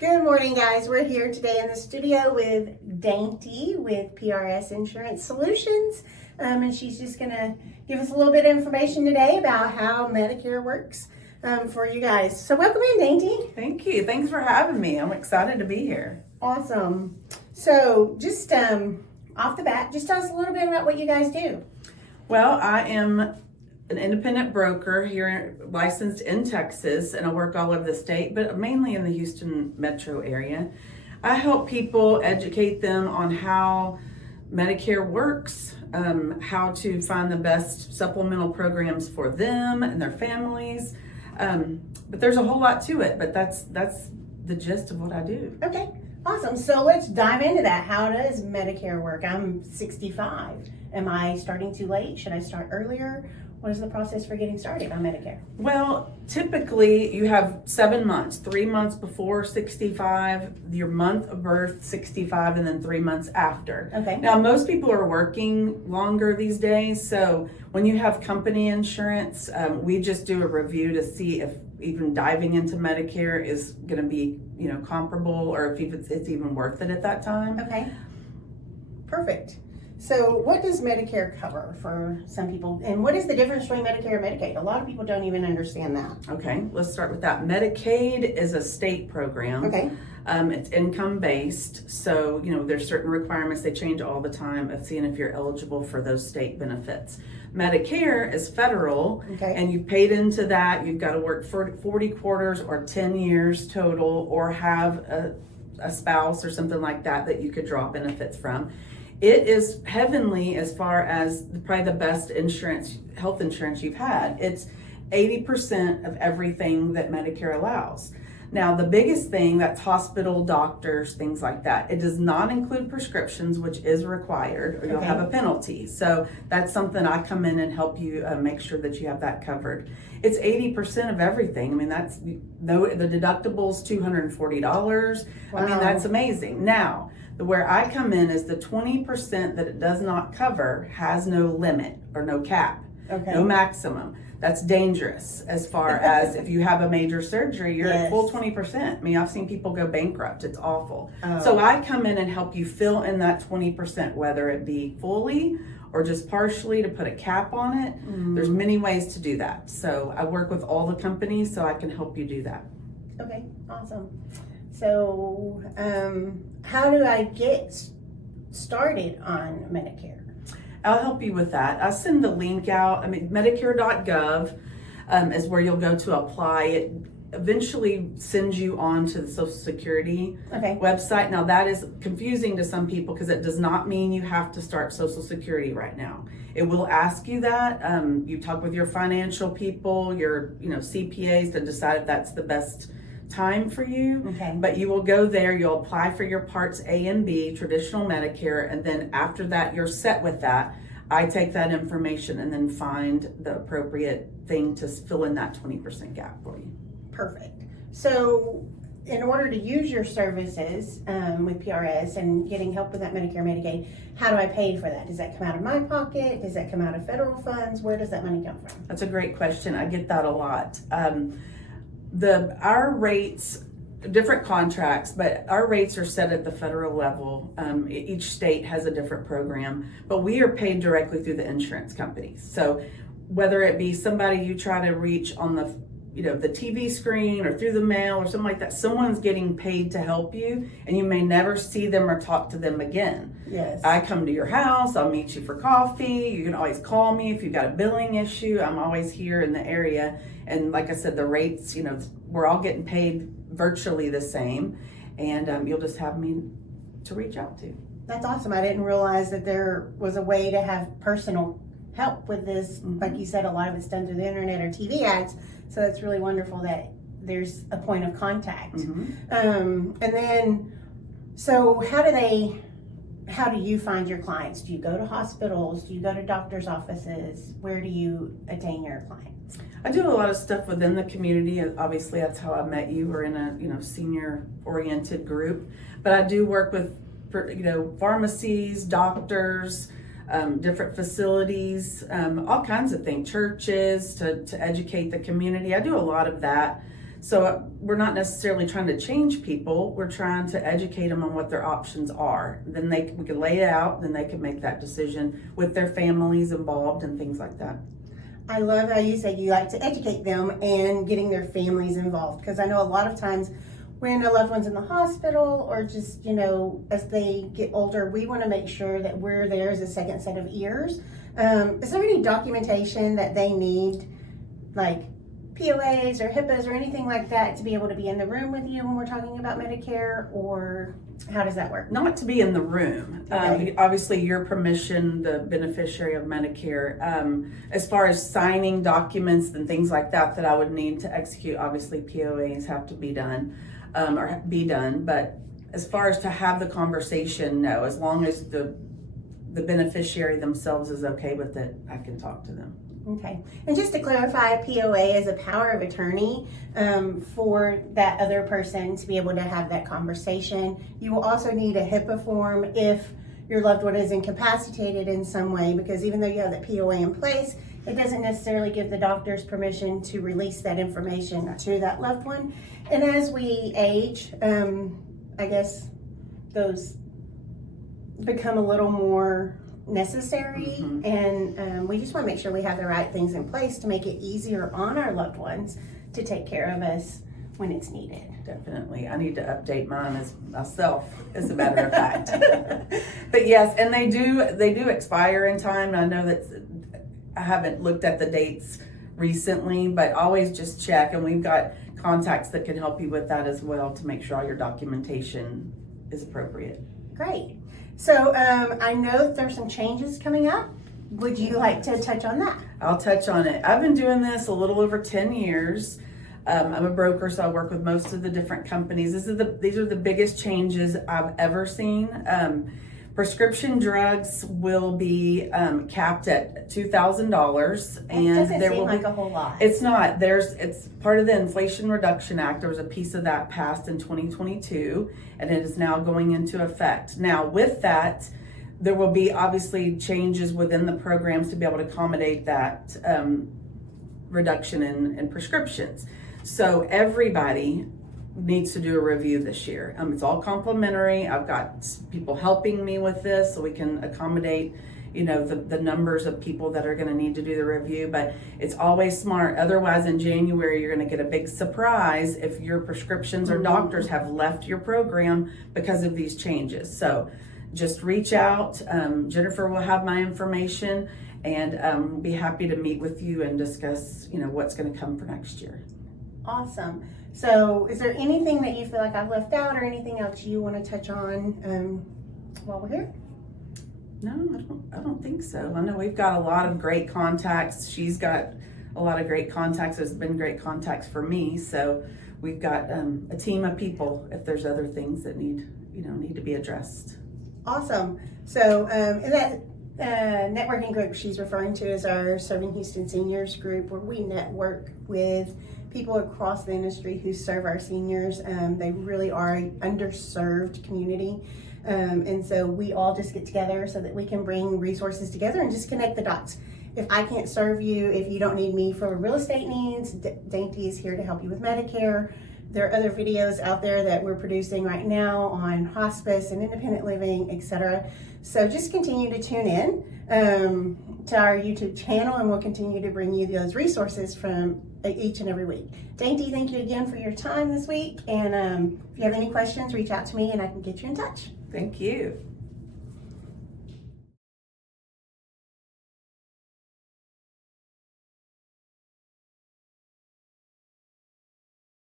Good morning, guys. We're here today in the studio with Daintee with PRS Insurance Solutions. And she's just going to give us a little bit of information today about how Medicare works for you guys. So welcome in, Daintee. Thank you. Thanks for having me. I'm excited to be here. Awesome. So just off the bat, just tell us a little bit about what you guys do. Well, I am an independent broker here, licensed in Texas, and I work all over the state, but mainly in the Houston metro area. I help people, educate them on how Medicare works, how to find the best supplemental programs for them and their families. But there's a whole lot to it, but that's the gist of what I do. Okay, awesome. So let's dive into that. How does Medicare work? I'm 65. Am I starting too late? Should I start earlier? What is the process for getting started on Medicare? Well, typically you have 7 months, 3 months before 65, your month of birth, 65, and then 3 months after. Okay. Now, most people are working longer these days, so when you have company insurance, we just do a review to see if even diving into Medicare is going to be, comparable, or if it's even worth it at that time. Okay. Perfect. So what does Medicare cover for some people? And what is the difference between Medicare and Medicaid? A lot of people don't even understand that. Okay, let's start with that. Medicaid is a state program. Okay. It's income-based, so, there's certain requirements. They change all the time of seeing if you're eligible for those state benefits. Medicare is federal, Okay. and you've paid into that. You've got to work for 40 quarters or 10 years total, or have a spouse or something like that you could draw benefits from. It is heavenly as far as probably the best health insurance you've had. It's 80% of everything that Medicare allows. Now, the biggest thing, that's hospital, doctors, things like that. It does not include prescriptions, which is required, or you'll have a penalty. So that's something I come in and help you make sure that you have that covered. It's 80% of everything. I mean, the deductible's $240. Wow. I mean, that's amazing. Now, where I come in is the 20% that it does not cover has no limit or no cap, no maximum. That's dangerous as far as if you have a major surgery, you're at full 20%. I mean, I've seen people go bankrupt. It's awful. So I come in and help you fill in that 20%, whether it be fully or just partially, to put a cap on it. There's many ways to do that. So I work with all the companies, so I can help you do that. Okay, awesome. So how do I get started on Medicare? I'll help you with that. I'll send the link out. Medicare.gov is where you'll go to apply. It eventually sends you on to the Social Security website. Now, that is confusing to some people because it does not mean you have to start Social Security right now. It will ask you that. You talk with your financial people, your CPAs, to decide if that's the best time for you. But you will go there, you'll apply for your parts A and B, traditional Medicare, and then after that you're set with that. I take that information and then find the appropriate thing to fill in that 20% gap for you. Perfect. So in order to use your services with PRS and getting help with that Medicare, Medicaid, how do I pay for that? Does that come out of my pocket? Does that come out of federal funds? Where does that money come from? That's a great question. I get that a lot. Our rates, different contracts, but our rates are set at the federal level. Each state has a different program, but we are paid directly through the insurance companies. So whether it be somebody you try to reach on the TV screen or through the mail or something like that, someone's getting paid to help you, and you may never see them or talk to them again. Yes. I come to your house, I'll meet you for coffee. You can always call me if you've got a billing issue. I'm always here in the area. And like I said, the rates, we're all getting paid virtually the same, and you'll just have me to reach out to. That's awesome. I didn't realize that there was a way to have personal help with this. Like you said, a lot of it's done through the internet or TV ads. So it's really wonderful that there's a point of contact. And then, so how do you find your clients? Do you go to hospitals? Do you go to doctor's offices? Where do you attain your clients? I do a lot of stuff within the community. Obviously, that's how I met you. We're in a senior-oriented group. But I do work with pharmacies, doctors, different facilities, all kinds of things, churches, to educate the community. I do a lot of that. So we're not necessarily trying to change people. We're trying to educate them on what their options are. Then we can lay it out, then they can make that decision with their families involved and things like that. I love how you said you like to educate them and getting their families involved, because I know a lot of times when a loved one's in the hospital or just, as they get older, we want to make sure that we're there as a second set of ears. Is there any documentation that they need, like POAs or HIPAAs or anything like that, to be able to be in the room with you when we're talking about Medicare, or how does that work? Not to be in the room. Okay. Obviously, your permission, the beneficiary of Medicare. As far as signing documents and things like that I would need to execute, obviously POAs have to be done, or be done. But as far as to have the conversation, no. As long as the beneficiary themselves is okay with it, I can talk to them. Okay, and just to clarify, POA is a power of attorney for that other person to be able to have that conversation. You will also need a HIPAA form if your loved one is incapacitated in some way, because even though you have that POA in place, it doesn't necessarily give the doctors permission to release that information to that loved one. And as we age, I guess those become a little more necessary, and we just want to make sure we have the right things in place to make it easier on our loved ones to take care of us when it's needed. Definitely. I need to update mine myself, as a matter of fact. But yes, and they do expire in time. I know that I haven't looked at the dates recently, but always just check, and we've got contacts that can help you with that as well to make sure all your documentation is appropriate. Great. So I know that there's some changes coming up. Would you like to touch on that? I'll touch on it. I've been doing this a little over 10 years. I'm a broker, so I work with most of the different companies. These are the biggest changes I've ever seen. Prescription drugs will be capped at $2,000, and it doesn't there seem will like be, a whole lot. It's not. It's part of the Inflation Reduction Act. There was a piece of that passed in 2022, and it is now going into effect. Now, with that, there will be obviously changes within the programs to be able to accommodate that reduction in prescriptions. So everybody needs to do a review this year. It's all complimentary. I've got people helping me with this so we can accommodate, the numbers of people that are going to need to do the review. But it's always smart. Otherwise, in January, you're going to get a big surprise if your prescriptions or doctors have left your program because of these changes. So just reach out. Jennifer will have my information, and be happy to meet with you and discuss, what's going to come for next year. Awesome. So is there anything that you feel like I've left out, or anything else you want to touch on while we're here? No, I don't think so. I know we've got a lot of great contacts. She's got a lot of great contacts. There's been great contacts for me. So we've got a team of people if there's other things that need to be addressed. Awesome. So in that networking group she's referring to is our Serving Houston Seniors group, where we network with people across the industry who serve our seniors. They really are an underserved community. And so we all just get together so that we can bring resources together and just connect the dots. If I can't serve you, if you don't need me for real estate needs, Daintee is here to help you with Medicare. There are other videos out there that we're producing right now on hospice and independent living, etc. So just continue to tune in to our YouTube channel, and we'll continue to bring you those resources from each and every week. Daintee, thank you again for your time this week. And if you have any questions, reach out to me and I can get you in touch. Thank you.